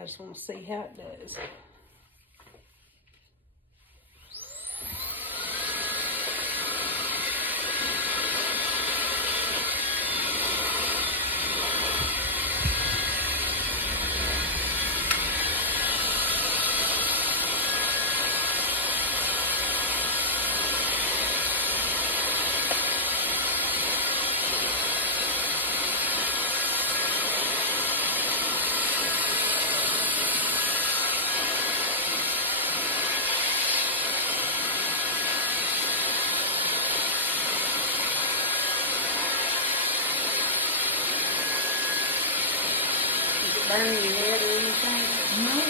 I just want to see how it does. Burn your head or anything? No.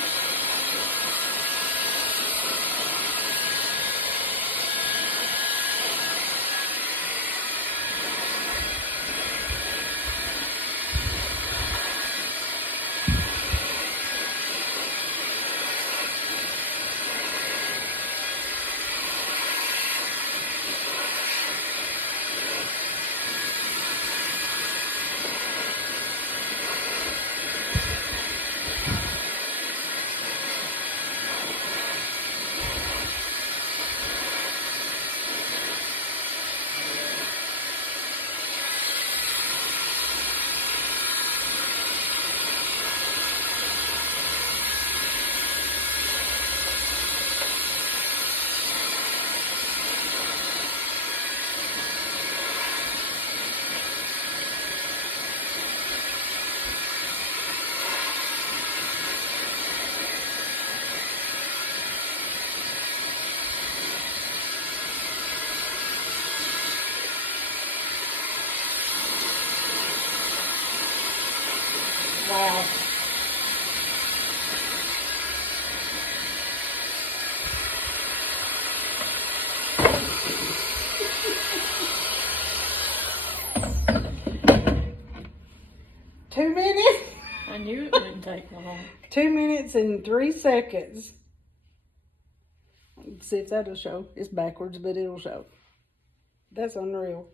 Wow. Two minutes? I knew it wouldn't take long. 2 minutes and 3 seconds. Let's see if that'll show. It's backwards, but it'll show. That's unreal.